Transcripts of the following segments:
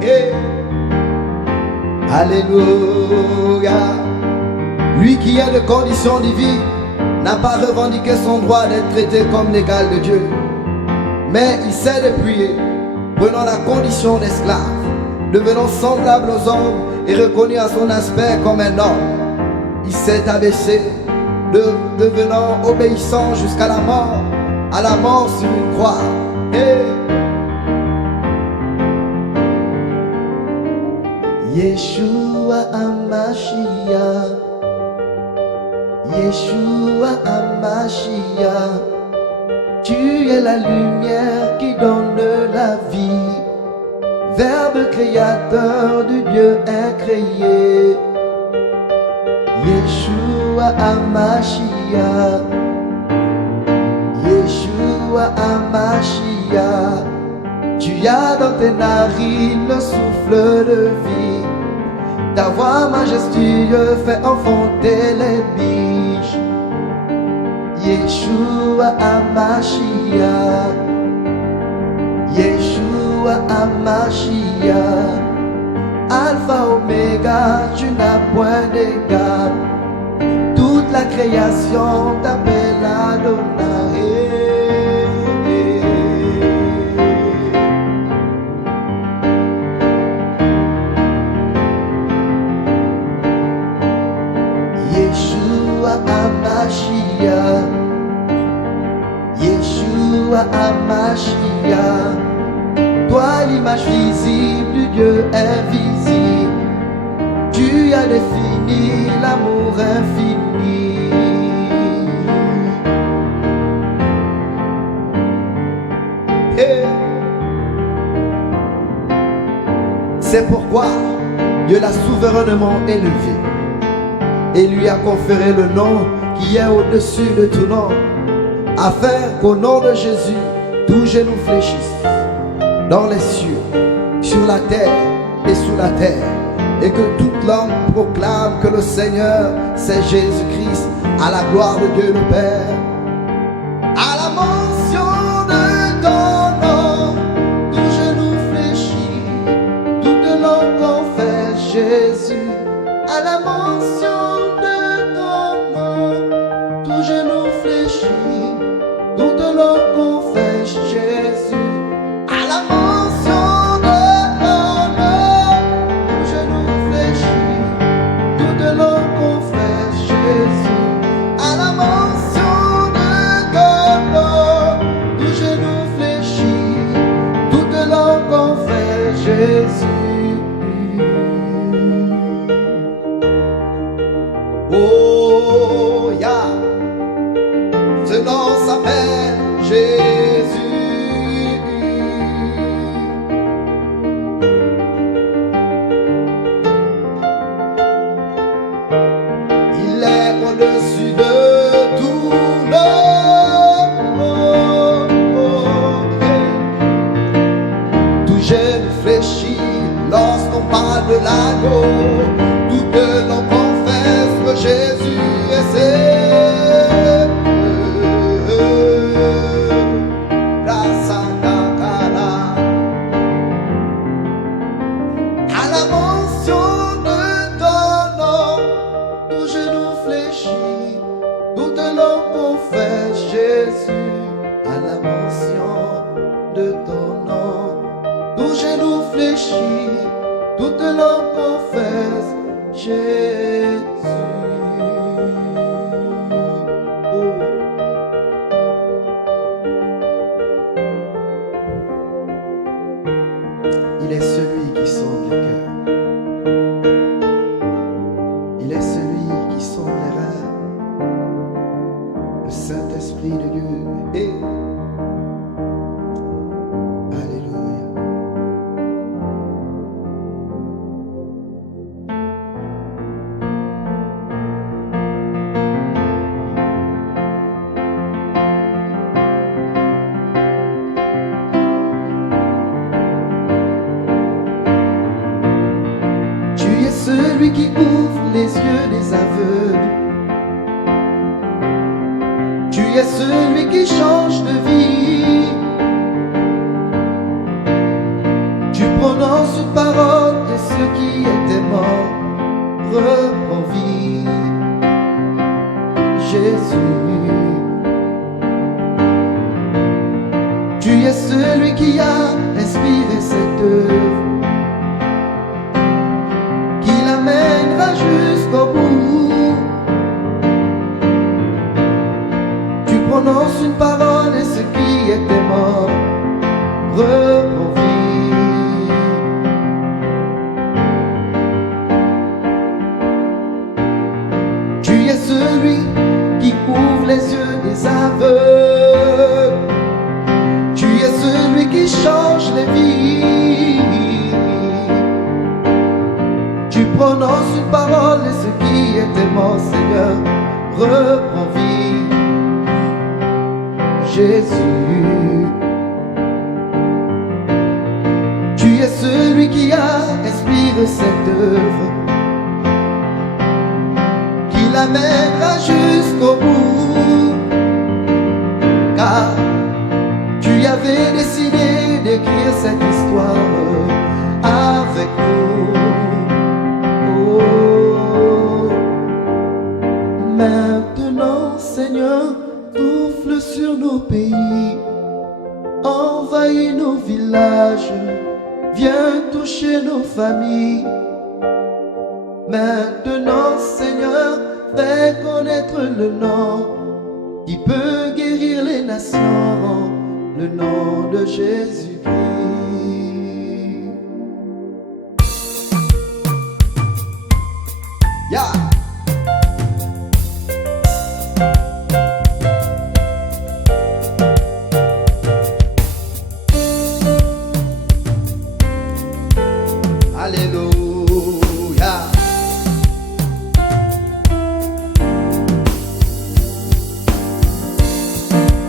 Hey. Alléluia. Lui qui est de condition divine n'a pas revendiqué son droit d'être traité comme l'égal de Dieu, mais il s'est dépouillé, prenant la condition d'esclave, devenant semblable aux hommes et reconnu à son aspect comme un homme. Il s'est abaissé, devenant obéissant jusqu'à la mort sur une croix. Hey. Yeshua HaMashiach, Yeshua HaMashiach, tu es la lumière qui donne la vie, Verbe créateur du Dieu incréé. Yeshua HaMashiach, Yeshua HaMashiach, tu as dans tes narines le souffle de vie. Ta voix majestueuse fait enfanter les biches. Yeshua HaMashiach, Yeshua HaMashiach, Alpha Omega, tu n'as point d'égal. Toute la création t'appelle Adonai. Yeshua HaMashiach, Yeshua HaMashiach, toi l'image visible du Dieu invisible, tu as défini l'amour infini. Hey. C'est pourquoi Dieu l'a souverainement élevé et lui a conféré le nom qui est au-dessus de tout nom, afin qu'au nom de Jésus, tout genou fléchisse, dans les cieux, sur la terre et sous la terre, et que toute langue proclame que le Seigneur, c'est Jésus-Christ, à la gloire de Dieu le Père. À la mention de ton nom, tout genou fléchit, toute langue confesse Jésus. À la mention de ton nom, tout genou fléchit, toute langue confesse Jésus. À la mention de ton nom, tout genou fléchit, toute langue confesse Jésus. À la mention de ton nom, tout genou fléchit, toute langue confesse Jésus. Oh, yeah. Ce nom s'appelle Jésus. Il est au-dessus de tout nom. Tout genou fléchit lorsqu'on parle de l'agneau. Toute langue confesse que Jésus est Seigneur. À la mention de ton nom, tout genou fléchit, toute langue confesse Jésus. À la mention de ton nom, tout genou fléchit, toute langue confesse Jésus. Oh. Il est celui qui sonde les cœurs. Il est celui qui sonde les rêves. Le Saint-Esprit de Dieu. Et alléluia. Celui qui ouvre les yeux des aveugles. Tu es celui qui change de vie. Tu prononces une parole Tu es celui qui a inspiré cette œuvre, qui l'amènera jusqu'au bout. Tu prononces une parole et ce qui était mort reprend vie. Tu es celui qui ouvre les yeux des aveugles. Tu es celui qui change les vies. Tu prononces une parole et ce qui était mort, Seigneur, reprend vie. Jésus, tu es celui qui a inspiré cette œuvre, qui l'amènera jusqu'au bout, car tu avais décidé d'écrire cette histoire avec nous. Oh, maintenant, Seigneur, souffle sur nos pays, envahis nos villages, viens toucher nos familles. Maintenant, Seigneur, fais connaître le nom qui peut guérir les nations, le nom de Jésus-Christ. Yeah. Alléluia.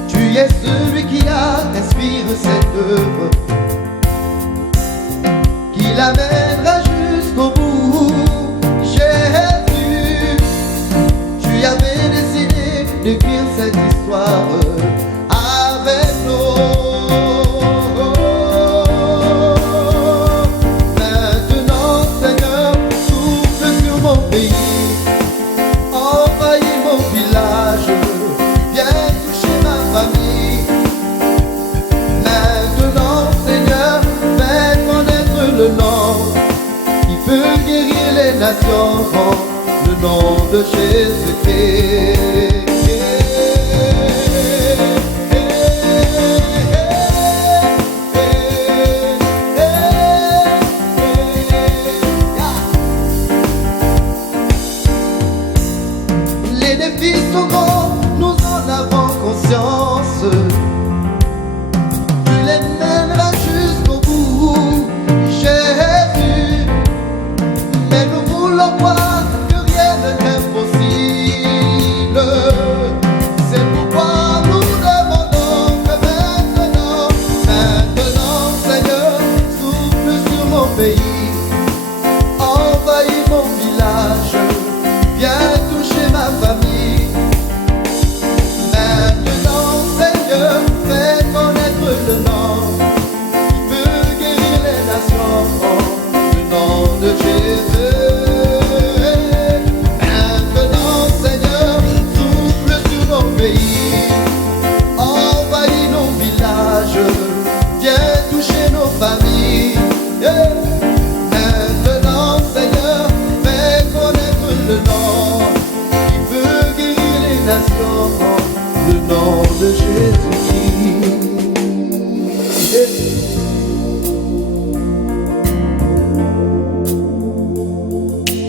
Tu es celui qui a inspiré cette œuvre, qui l'amènera jusqu'au bout. Jésus, tu avais décidé d'écrire cette histoire avec nous. Le nom de Jésus-Christ. Les défis sont grands, nous en avons conscience. Tu les mèneras jusqu'au bout, Jésus. Mais nous voulons voir que rien n'est impossible. C'est pourquoi nous demandons que maintenant, Seigneur, souffle sur mon pays, envahis mon village, viens toucher ma famille. Maintenant, Seigneur, fais connaître le nom qui peut guérir les nations, le nom de Jésus. Maintenant, Seigneur, souffle sur nos pays, envahis nos villages, viens toucher nos familles. Yeah. Maintenant, Seigneur, fais connaître le nom qui peut guérir les nations, le nom de Jésus-Christ. Yeah.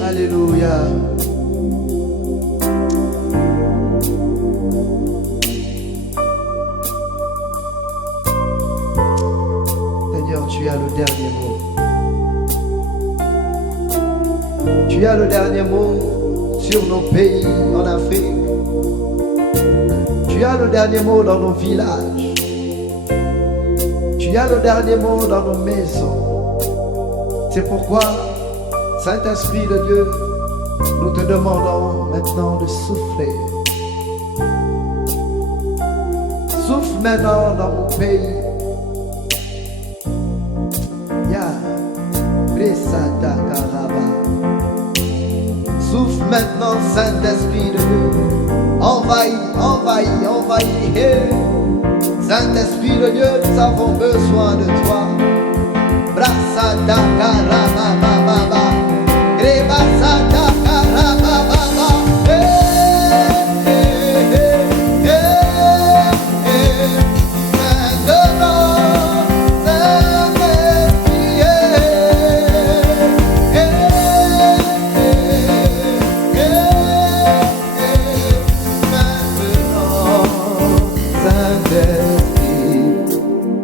Alléluia. Seigneur, tu as le dernier mot. Tu as le dernier mot sur nos pays en Afrique. Tu as le dernier mot dans nos villages. Tu as le dernier mot dans nos maisons. C'est pourquoi, Saint-Esprit de Dieu, nous te demandons maintenant de souffler. Souffle maintenant dans mon pays. Ya, Bresata Karaba. Souffle maintenant, Saint-Esprit de Dieu. Envahis, envahis, envahis. Hey. Saint-Esprit de Dieu, nous avons besoin de toi. Brasada karabababa, grebasada karabababa.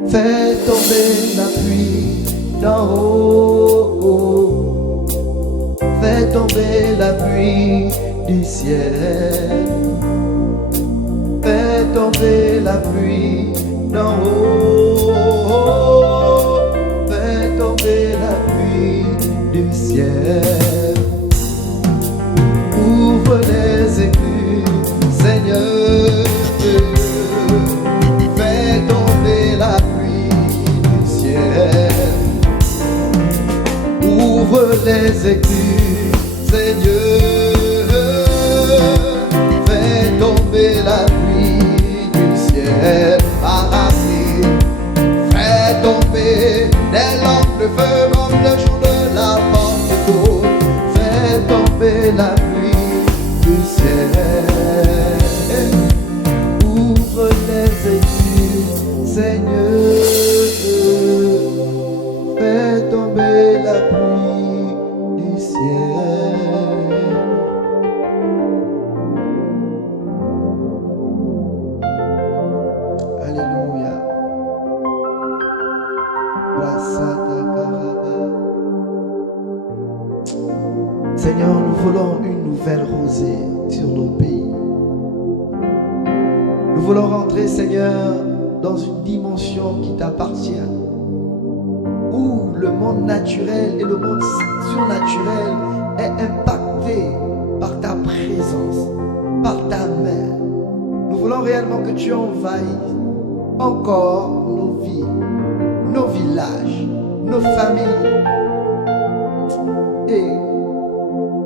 Fais tomber la pluie d'en haut, fais tomber la pluie du ciel, fais tomber la pluie d'en haut, fais tomber la pluie du ciel. Ouvre les écluses, Seigneur, fais tomber la pluie du ciel. Ouvre les écluses, Seigneur, fais tomber la pluie du ciel. Paraclet, fais tomber des lampes de feu comme le jour de la Pentecôte. Fais tomber la pluie du ciel. Ouvre les écluses, Seigneur, fais tomber la pluie du ciel. Alléluia. Brasata karaba. Seigneur, nous voulons une nouvelle rosée sur nos pays. Nous voulons rentrer, Seigneur, dans une dimension qui t'appartient, où le monde naturel et le monde surnaturel est impacté par ta présence, par ta main. Nous voulons réellement que tu envahisses encore nos vies, nos villages, nos familles. Et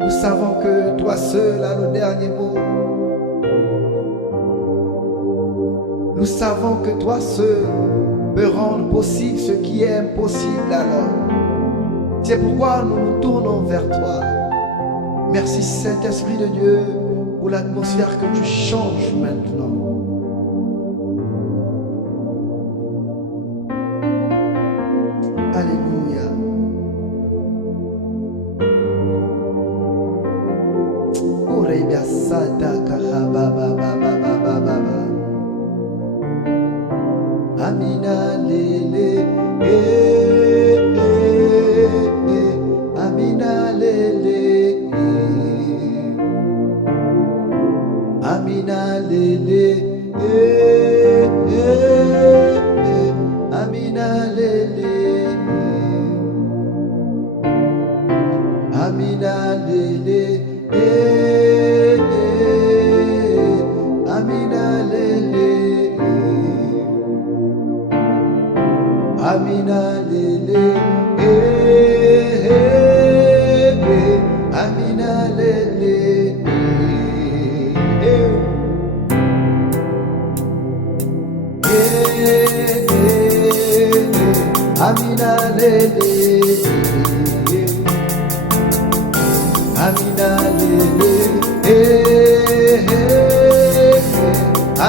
nous savons que toi seul as le dernier mot. Nous savons que toi seul peux rendre possible ce qui est impossible alors. C'est pourquoi nous nous tournons vers toi. Merci Saint-Esprit de Dieu pour l'atmosphère que tu changes maintenant. Alléluia. Orebia sada karababababababa. Amina lele, Amina lele, Amina lele, Amina lele, Amina lele, Amina lele. Amina lele, Amina lele, Amina lele, Amina lele, Amina lele.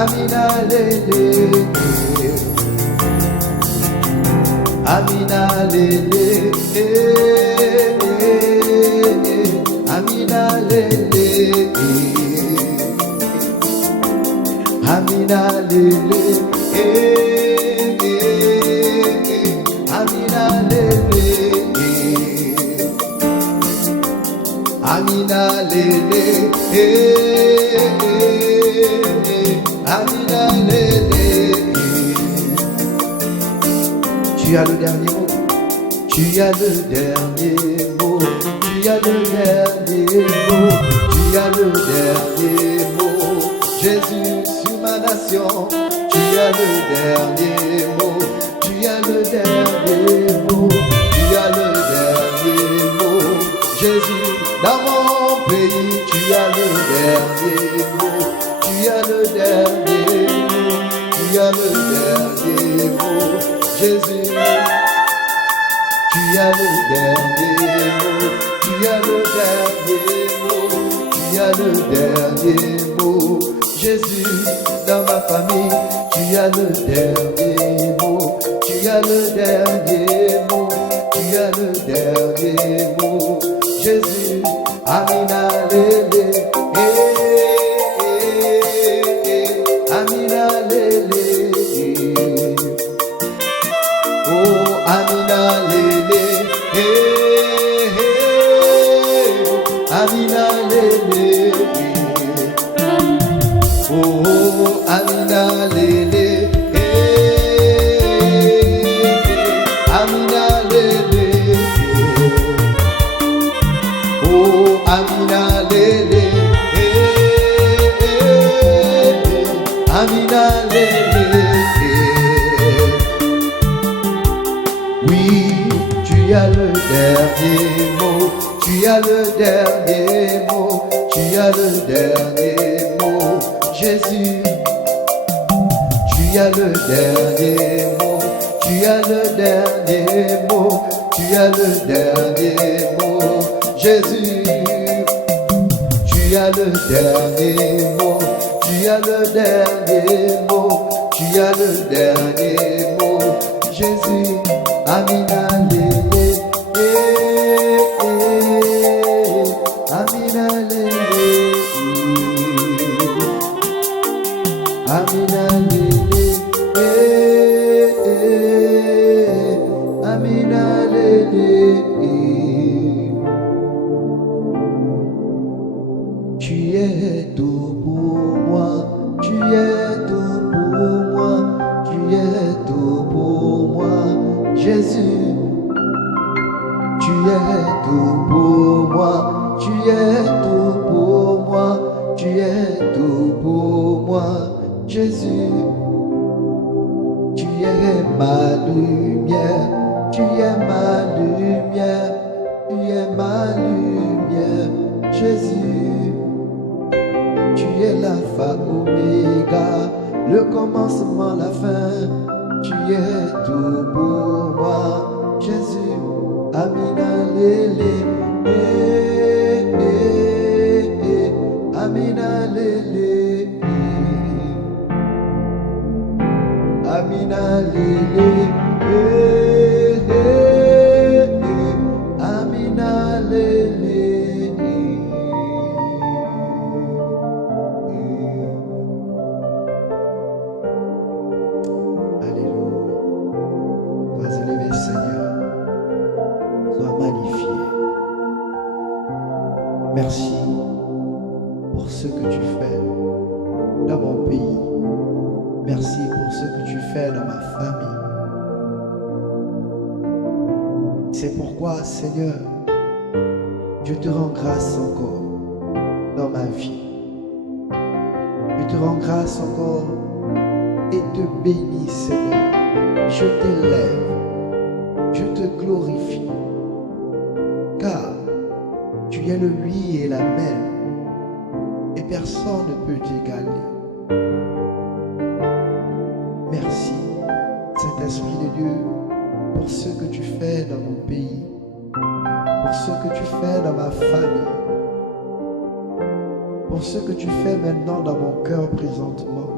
Amina lele, Amina lele, Amina lele, Amina lele, Amina lele, Amina lele. Tu as le dernier mot, tu as le dernier mot, tu as le dernier mot, tu as le dernier mot. Jésus sur ma nation, tu as le dernier mot, tu as le dernier mot, tu as le dernier mot. Jésus dans mon pays, tu as le dernier mot, tu as le dernier mot, tu as le dernier mot. Jésus, tu as le dernier mot, tu as le dernier mot, tu as le dernier mot. Jésus, dans ma famille, tu as le dernier mot, tu as le dernier mot, tu as le dernier mot. Jésus, Amina Lele, Amina Lele, oh Amina Lele, Amina Lele, oh Amina Lele, Amina Lele, oh Amina Lele, Amina Lele. Oui, tu as le dernier mot, tu as le dernier mot, tu as le dernier mot. Jésus, tu as le dernier mot, tu as le dernier mot, tu as le dernier mot. Jésus, tu as le dernier mot, tu as le dernier mot, tu as le dernier mot. Jésus, Amina Lele, Amina Lele, Amina Lele, Amina Lele. Tu es tout pour moi, tu es tout pour moi, tu es tout pour moi. Jésus, tu es tout pour moi, tu es tout pour moi, tu es tout pour moi. Jésus, tu es ma lumière, tu es ma lumière, tu es ma lumière. Jésus, tu es l'alpha oméga, le commencement, la fin. Tu es tout pour moi, Jésus. Amina Lele, Amina Lele, Amina Lele, Amina Lele. Merci pour ce que tu fais dans mon pays. Merci pour ce que tu fais dans ma famille. C'est pourquoi, Seigneur, je te rends grâce encore dans ma vie. Je te rends grâce encore et te bénis, Seigneur. Je t'élève, je te glorifie, car tu es le oui et la même, et personne ne peut t'égaler. Merci, Saint-Esprit de Dieu, pour ce que tu fais dans mon pays, pour ce que tu fais dans ma famille, pour ce que tu fais maintenant dans mon cœur présentement.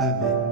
Amen.